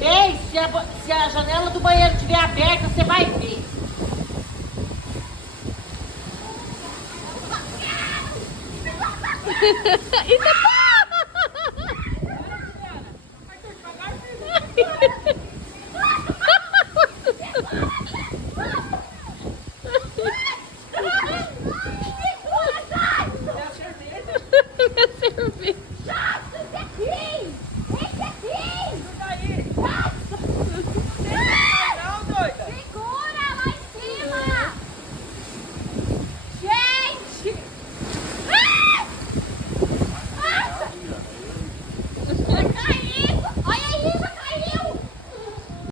Ei, se a janela do banheiro estiver aberta, você vai ver. Isso é